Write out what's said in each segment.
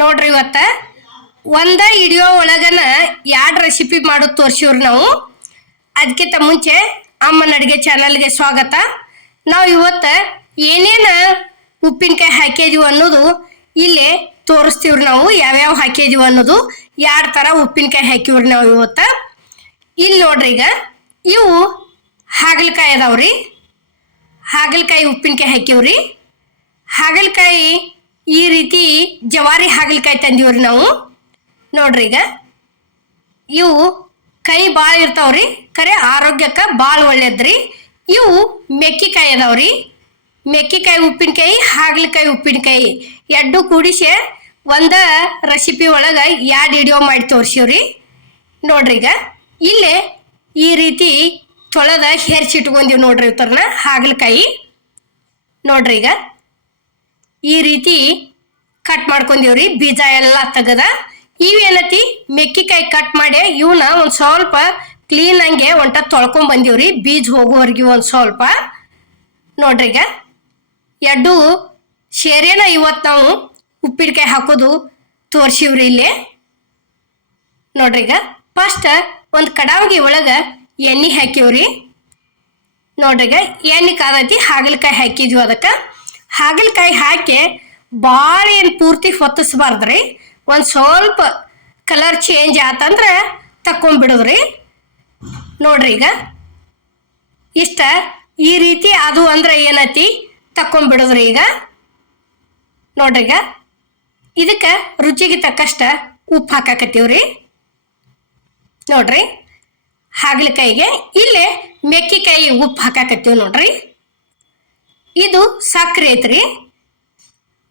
ನೋಡ್ರಿ ಇವತ್ತ ಒಂದ ವಿಡಿಯೋ ಒಳಗನ ಎರಡು ರೆಸಿಪಿ ಮಾಡೋದು ತೋರಿಸಿವ್ರಿ ನಾವು. ಅದಕ್ಕಿಂತ ಮುಂಚೆ ಅಮ್ಮನ ಅಡುಗೆ ಚಾನಲ್ಗೆ ಸ್ವಾಗತ. ನಾವು ಇವತ್ತ ಏನೇನ ಉಪ್ಪಿನಕಾಯಿ ಹಾಕಿದೀವಿ ಅನ್ನೋದು ಇಲ್ಲೇ ತೋರಿಸ್ತೀವ್ರಿ. ನಾವು ಯಾವ್ಯಾವ ಹಾಕಿದೀವಿ ಅನ್ನೋದು ಎರಡು ಥರ ಉಪ್ಪಿನಕಾಯಿ ಹಾಕಿವ್ರಿ ನಾವು ಇವತ್ತ. ಇಲ್ಲಿ ನೋಡ್ರಿ, ಈಗ ಇವು ಹಾಗಲಕಾಯಿ ಅದಾವ್ರಿ. ಹಾಗಲಕಾಯಿ ಉಪ್ಪಿನಕಾಯಿ ಹಾಕಿವ್ರಿ. ಹಾಗಲಕಾಯಿ ಈ ರೀತಿ ಜವಾರಿ ಹಾಗಲಕಾಯಿ ತಂದೀವ್ರಿ ನಾವು. ನೋಡ್ರಿ, ಈಗ ಇವು ಕೈ ಭಾಳ ಇರ್ತಾವ್ರಿ, ಖರೆ ಆರೋಗ್ಯಕ್ಕೆ ಭಾಳ ಒಳ್ಳೇದ್ರಿ. ಇವು ಮೆಕ್ಕಿಕಾಯಿ ಅದಾವ್ರಿ. ಮೆಕ್ಕಿಕಾಯಿ ಉಪ್ಪಿನಕಾಯಿ, ಹಾಗಲಕಾಯಿ ಉಪ್ಪಿನಕಾಯಿ ಎರಡು ಕೂಡಿಸಿ ಒಂದ ರೆಸಿಪಿ ಒಳಗೆ ಎರಡು ವಿಡಿಯೋ ಮಾಡಿ ತೋರಿಸಿವ್ರಿ. ನೋಡ್ರಿ, ಈಗ ಇಲ್ಲೇ ಈ ರೀತಿ ತೊಳೆದ ಹೆರ್ಚಿಟ್ಕೊಂಡೀವಿ ನೋಡ್ರಿ. ಇವ್ರನ್ನ ಹಾಗಲಕಾಯಿ ನೋಡ್ರಿ, ಈಗ ಈ ರೀತಿ ಕಟ್ ಮಾಡ್ಕೊಂಡೀವ್ರಿ, ಬೀಜ ಎಲ್ಲ ತೆಗದ. ಇವೇನತಿ ಮೆಕ್ಕಿಕಾಯಿ ಕಟ್ ಮಾಡಿ ಇವನ್ನ ಒಂದು ಸ್ವಲ್ಪ ಕ್ಲೀನ್ ಹಂಗೆ ಒಂಟ ತೊಳ್ಕೊಂಡ್ ಬಂದೀವ್ರಿ, ಬೀಜ ಹೋಗೋವರೆಗೆ ಒಂದು ಸ್ವಲ್ಪ. ನೋಡ್ರಿ, ಈಗ ಎರಡು ಸೇರೇನ ಇವತ್ತು ನಾವು ಉಪ್ಪಿನಕಾಯಿ ಹಾಕೋದು ತೋರಿಸಿವ್ರಿ ಇಲ್ಲಿ. ನೋಡ್ರಿ, ಈಗ ಫಸ್ಟ್ ಒಂದು ಕಡಾವಿಗೆ ಒಳಗೆ ಎಣ್ಣೆ ಹಾಕಿವ್ರಿ. ನೋಡ್ರಿ, ಈಗ ಎಣ್ಣೆ ಕಾದೈತಿ, ಹಾಗಲಕಾಯಿ ಹಾಕಿದ್ವಿ. ಅದಕ್ಕೆ ಹಾಗಲಕಾಯಿ ಹಾಕಿ ಭಾಳ ಏನು ಪೂರ್ತಿ ಹೊತ್ತಿಸ್ಬಾರ್ದ್ರಿ. ಒಂದು ಸ್ವಲ್ಪ ಕಲರ್ ಚೇಂಜ್ ಆತಂದ್ರೆ ತಕ್ಕೊಂಬಿಡುದ್ರಿ. ನೋಡ್ರಿ, ಈಗ ಇಷ್ಟ ಈ ರೀತಿ ಅದು ಅಂದ್ರೆ ಏನೈತಿ ತಕ್ಕೊಂಬಿಡುದ್ರಿ. ಈಗ ನೋಡ್ರಿ, ಈಗ ಇದಕ್ಕೆ ರುಚಿಗೆ ತಕ್ಕಷ್ಟ ಉಪ್ಪು ಹಾಕಾಕತ್ತೀವ್ರಿ. ನೋಡ್ರಿ, ಹಾಗಲಕಾಯಿಗೆ ಇಲ್ಲೇ ಮೆಕ್ಕಿಕಾಯಿ ಉಪ್ಪು ಹಾಕಾಕತ್ತೀವಿ. ನೋಡ್ರಿ, ಇದು ಸಕ್ಕರೆ ಐತ್ರಿ.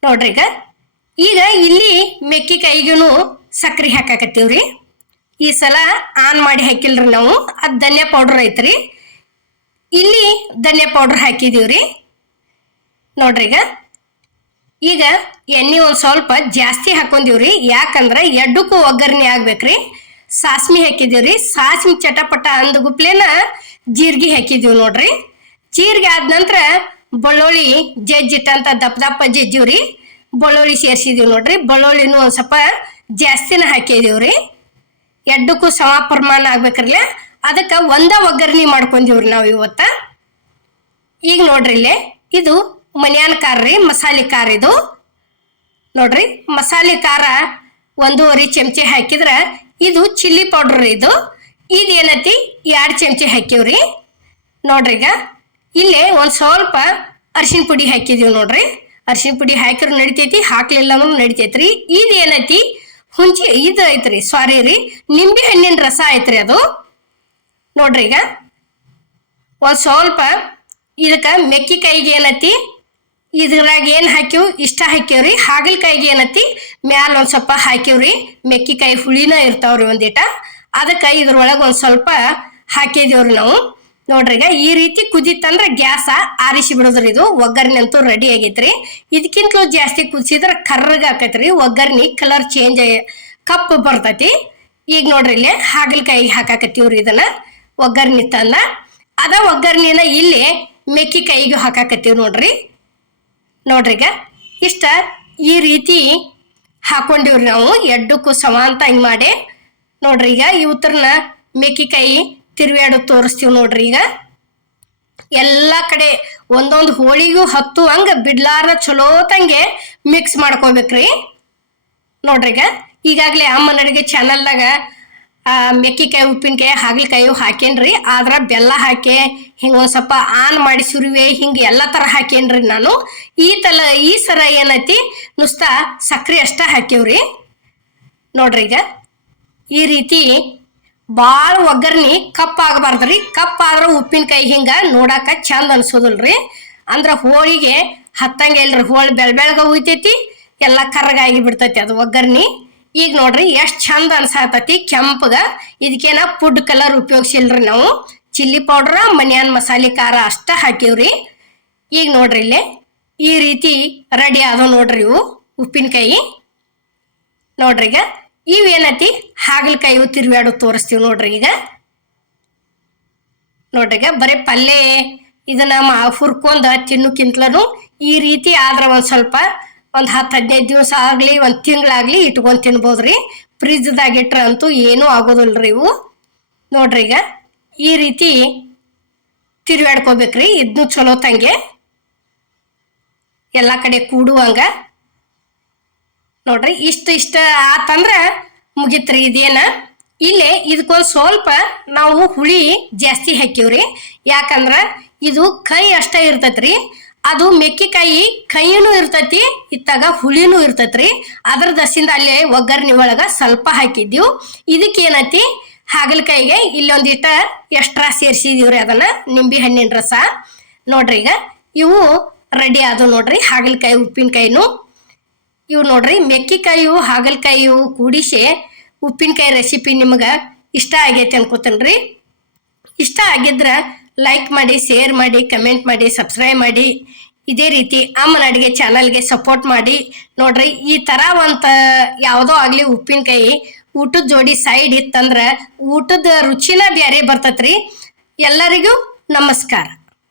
ನೋಡ್ರಿ, ಈಗ ಇಲ್ಲಿ ಮೆಕ್ಕಿಕಾಯಿಗೂ ಸಕ್ಕರೆ ಹಾಕಾಕತ್ತೀವ್ರಿ. ಈ ಸಲ ಆನ್ ಮಾಡಿ ಹಾಕಿಲ್ರಿ ನಾವು, ಅದು ಧನಿಯಾ ಪೌಡ್ರ್ ಐತ್ರಿ. ಇಲ್ಲಿ ಧನಿಯಾ ಪೌಡ್ರ್ ಹಾಕಿದೀವ್ರಿ. ನೋಡ್ರಿ, ಈಗ ಎಣ್ಣೆ ಒಂದು ಸ್ವಲ್ಪ ಜಾಸ್ತಿ ಹಾಕೊಂಡಿವ್ರಿ. ಯಾಕಂದ್ರೆ ಎಡ್ಡಕ್ಕೂ ಒಗ್ಗರಣೆ ಆಗ್ಬೇಕ್ರಿ. ಸಾಸ್ಮಿ ಹಾಕಿದೀವ್ರಿ. ಸಾಸ್ಮಿ ಚಟಪಟ ಅಂದಗುಪ್ಲೇನ ಜೀರಿಗೆ ಹಾಕಿದೀವಿ. ನೋಡ್ರಿ, ಜೀರಿಗೆ ಆದ ನಂತರ ಬೆಳ್ಳುಳ್ಳಿ ಜಜ್ಜಿಟ್ಟಂತ ದಪ್ಪ ದಪ್ಪ ಜಜ್ಜಿವ್ರಿ. ಬೆಳ್ಳುಳ್ಳಿ ಸೇರಿಸಿದೀವಿ. ನೋಡ್ರಿ, ಬೆಳ್ಳುಳ್ಳಿನೂ ಒಂದು ಸ್ವಲ್ಪ ಜಾಸ್ತಿನ ಹಾಕಿದೀವ್ರಿ. ಎಡ್ಡಕ್ಕೂ ಸಮ ಪ್ರಮಾಣ ಆಗ್ಬೇಕ್ರಲ್ಲ, ಅದಕ್ಕೆ ಒಂದ ಒಗ್ಗರಣೆ ಮಾಡ್ಕೊಂಡೀವ್ರಿ ನಾವು ಇವತ್ತ. ಈಗ ನೋಡ್ರಿ, ಇಲ್ಲೇ ಇದು ಮನ್ಯಾನ ಖಾರ ರೀ, ಮಸಾಲೆ ಖಾರ ಇದು. ನೋಡ್ರಿ, ಮಸಾಲೆ ಖಾರ 1.5 ಚಮಚೆ ಹಾಕಿದ್ರೆ ಇದು ಚಿಲ್ಲಿ ಪೌಡ್ರ್. ಇದು ಏನೈತಿ 2 ಚಮಚೆ ಹಾಕಿವ್ರಿ. ನೋಡ್ರಿ, ಈಗ ಇಲ್ಲೇ ಒಂದು ಸ್ವಲ್ಪ ಅರಿಶಿನ ಪುಡಿ ಹಾಕಿದೀವಿ. ನೋಡ್ರಿ, ಅರಿಶಿನ ಪುಡಿ ಹಾಕಿದ್ರು ನಡಿತೈತಿ, ಹಾಕ್ಲಿಲ್ಲ ಅಂದ್ರೂ ನಡಿತೈತ್ರಿ. ಇದು ಏನೈತಿ ಹುಂಚಿ ಇದು ಐತ್ರಿ, ಸಾರಿ ರೀ, ನಿಂಬೆ ಹಣ್ಣಿನ ರಸ ಐತ್ರಿ ಅದು. ನೋಡ್ರಿ, ಈಗ ಒಂದು ಸ್ವಲ್ಪ ಇದಕ್ಕೆ ಮೆಕ್ಕಿಕಾಯಿಗೆ ಏನೈತಿ ಇದ್ರಾಗ ಏನು ಹಾಕಿವ್ ಇಷ್ಟ ಹಾಕಿವ್ರಿ. ಹಾಗಲಕಾಯಿಗೆ ಏನೈತಿ ಮ್ಯಾಲ ಒಂದು ಸ್ವಲ್ಪ ಹಾಕಿವ್ರಿ. ಮೆಕ್ಕಿಕಾಯಿ ಹುಳಿನ ಇರ್ತಾವ್ರಿ ಒಂದಿಟ, ಅದಕ್ಕೆ ಇದ್ರೊಳಗೆ ಒಂದು ಸ್ವಲ್ಪ ಹಾಕಿದೀವ್ರಿ ನಾವು. ನೋಡ್ರಿ, ಈಗ ಈ ರೀತಿ ಕುದಿತಂದ್ರೆ ಗ್ಯಾಸ ಆರಿಸಿ ಬಿಡೋದ್ರಿ. ಇದು ಒಗ್ಗರಣೆ ಅಂತೂ ರೆಡಿ ಆಗೈತ್ರಿ. ಇದಕ್ಕಿಂತಲೂ ಜಾಸ್ತಿ ಕುದಿಸಿದ್ರೆ ಕರ್ರಗ ಆಕೈತ್ರಿ, ಒಗ್ಗರಣೆ ಕಲರ್ ಚೇಂಜ್ ಕಪ್ಪು ಬರ್ತೈತಿ. ಈಗ ನೋಡ್ರಿ, ಇಲ್ಲೇ ಹಾಗಲಕಾಯಿ ಹಾಕಾಕತ್ತೀವ್ರಿ. ಇದನ್ನ ಒಗ್ಗರಣೆ ತಂದ ಅದ ಒಗ್ಗರಣೆನ ಇಲ್ಲಿ ಮೆಕ್ಕಿಕಾಯಿಗೂ ಹಾಕಾಕತ್ತೀವಿ. ನೋಡ್ರಿ, ಈಗ ಇಷ್ಟ ಈ ರೀತಿ ಹಾಕೊಂಡಿವ್ರಿ ನಾವು, ಎಡ್ಡಕ್ಕೂ ಸಮ ಅಂತ ಹಿಂಗ್ ಮಾಡಿ. ನೋಡ್ರಿ, ಈಗ ಇವತ್ರನ್ನ ಮೆಕ್ಕಿಕಾಯಿ ತಿರುವಾಡು ತೋರಿಸ್ತೀವಿ. ನೋಡ್ರಿ, ಈಗ ಎಲ್ಲ ಕಡೆ ಒಂದೊಂದು ಹೋಳಿಗೂ ಹತ್ತು ಹಂಗ ಬಿಡ್ಲಾರ ಚಲೋತಂಗೆ ಮಿಕ್ಸ್ ಮಾಡ್ಕೋಬೇಕ್ರಿ. ನೋಡ್ರಿ, ಈಗಾಗಲೇ ಅಮ್ಮನ ಅಡುಗೆ ಚಾನಲ್ದಾಗ ಮೆಕ್ಕಿಕಾಯಿ ಉಪ್ಪಿನಕಾಯಿ ಹಾಗಲಕಾಯಿ ಹಾಕೇನ್ರಿ. ಆದ್ರ ಬೆಲ್ಲ ಹಾಕಿ ಹಿಂಗೆ ಒಂದು ಸ್ವಲ್ಪ ಆನ್ ಮಾಡಿ ಸುರಿವೆ ಹಿಂಗೆ ಎಲ್ಲ ಥರ ಹಾಕೇನ್ರಿ ನಾನು. ಈ ಸರ ಏನೈತಿ ನುಸ್ತಾ ಸಕ್ಕರೆ ಅಷ್ಟ ಹಾಕಿವ್ರಿ. ನೋಡ್ರಿ, ಈಗ ಈ ರೀತಿ ಭಾಳ ಒಗ್ಗರಣೆ ಕಪ್ ಆಗಬಾರ್ದ್ರಿ. ಕಪ್ ಆದ್ರೆ ಉಪ್ಪಿನಕಾಯಿ ಹಿಂಗ ನೋಡಾಕ ಚಂದ ಅನ್ಸೋದಿಲ್ರಿ. ಅಂದ್ರೆ ಹೋಳಿಗೆ ಹತ್ತಂಗೆ ಇಲ್ರಿ, ಹೋಳಿ ಬೆಳಗ ಉಯ್ತೈತಿ, ಎಲ್ಲ ಕರ್ರಗಾಗಿ ಬಿಡ್ತೈತಿ ಅದು ಒಗ್ಗರಣೆ. ಈಗ ನೋಡ್ರಿ ಎಷ್ಟು ಚಂದ ಅನ್ಸಾತತಿ ಕೆಂಪಗ. ಇದಕ್ಕೇನ ಫುಡ್ ಕಲರ್ ಉಪಯೋಗಿಸಿಲ್ರಿ ನಾವು, ಚಿಲ್ಲಿ ಪೌಡ್ರ ಮನ್ಯಾನ ಮಸಾಲೆ ಖಾರ ಅಷ್ಟ ಹಾಕಿವ್ರಿ. ಈಗ ನೋಡ್ರಿ, ಇಲ್ಲೇ ಈ ರೀತಿ ರೆಡಿ ಆದವು ನೋಡ್ರಿ ಇವು ಉಪ್ಪಿನಕಾಯಿ. ನೋಡ್ರಿ, ಈಗ ಇವೇನತಿ ಹಾಗಲಕಾಯಿ ತಿರುವಾಡು ತೋರಿಸ್ತೀವಿ. ನೋಡ್ರಿ, ಈಗ ನೋಡ್ರಿ, ಈಗ ಬರೀ ಪಲ್ಯ ಇದನ್ನ ಹುರ್ಕೊಂಡ ತಿನ್ನೋಕ್ಕಿಂತಲೂ ಈ ರೀತಿ ಆದ್ರೆ ಒಂದು ಸ್ವಲ್ಪ ಒಂದು 10-15 ದಿವಸ ಆಗಲಿ, ಒಂದು ತಿಂಗಳಾಗಲಿ ಇಟ್ಕೊಂಡು ತಿನ್ಬೋದ್ರಿ. ಫ್ರಿಜ್ದಾಗ ಇಟ್ರ ಅಂತೂ ಏನೂ ಆಗೋದಿಲ್ರಿ ಇವು. ನೋಡ್ರಿ ಈಗ ಈ ರೀತಿ ತಿರುವಾಡ್ಕೋಬೇಕ್ರಿ. ಇದನ್ನು ಚಲೋ ತಂಗೆ ಎಲ್ಲ ಕಡೆ ಕೂಡುವಂಗ. ನೋಡ್ರಿ ಇಷ್ಟ ಆತಂದ್ರ ಮುಗಿತ್ರಿ ಇದೇನ. ಇಲ್ಲೇ ಇದಕ್ಕೊಂದು ಸ್ವಲ್ಪ ನಾವು ಹುಳಿ ಜಾಸ್ತಿ ಹಾಕಿವ್ರಿ. ಯಾಕಂದ್ರ ಇದು ಕೈ ಅಷ್ಟ ಇರ್ತೈತ್ರಿ. ಅದು ಮೆಕ್ಕಿಕಾಯಿ ಕೈನೂ ಇರ್ತೈತಿ, ಇತ್ತಾಗ ಹುಳಿನೂ ಇರ್ತೈತ್ರಿ. ಅದ್ರ ದಸಿಂದ ಅಲ್ಲೇ ಒಗ್ಗರಣೆ ಒಳಗ ಸ್ವಲ್ಪ ಹಾಕಿದ್ದೀವಿ. ಇದಕ್ಕೇನೈತಿ, ಹಾಗಲಕಾಯಿಗೆ ಇಲ್ಲೊಂದಿಟ ಎಕ್ಸ್ಟ್ರಾ ಸೇರಿಸಿದೀವ್ರಿ ಅದನ್ನ, ನಿಂಬೆ ಹಣ್ಣಿನ ರಸ. ನೋಡ್ರಿ ಈಗ ಇವು ರೆಡಿ ಆದವು ನೋಡ್ರಿ, ಹಾಗಲಕಾಯಿ ಉಪ್ಪಿನಕಾಯಿನು. ಇವು ನೋಡ್ರಿ ಮೆಕ್ಕಿಕಾಯಿಯು ಹಾಗಲಕಾಯಿಯು ಕೂಡಿಸಿ ಉಪ್ಪಿನಕಾಯಿ ರೆಸಿಪಿ ನಿಮ್ಗೆ ಇಷ್ಟ ಆಗೈತೆ ಅನ್ಕೋತೇನ್ರಿ. ಇಷ್ಟ ಆಗಿದ್ರ ಲೈಕ್ ಮಾಡಿ, ಶೇರ್ ಮಾಡಿ, ಕಮೆಂಟ್ ಮಾಡಿ, ಸಬ್ಸ್ಕ್ರೈಬ್ ಮಾಡಿ. ಇದೇ ರೀತಿ ಅಮ್ಮನ ಅಡುಗೆ ಚಾನಲ್ಗೆ ಸಪೋರ್ಟ್ ಮಾಡಿ. ನೋಡ್ರಿ ಈ ಥರ ಯಾವುದೋ ಆಗಲಿ ಉಪ್ಪಿನಕಾಯಿ ಊಟದ ಜೋಡಿ ಸೈಡ್ ಇತ್ತಂದ್ರೆ ಊಟದ ರುಚಿನ ಬೇರೆ ಬರ್ತೈತ್ರಿ. ಎಲ್ಲರಿಗೂ ನಮಸ್ಕಾರ.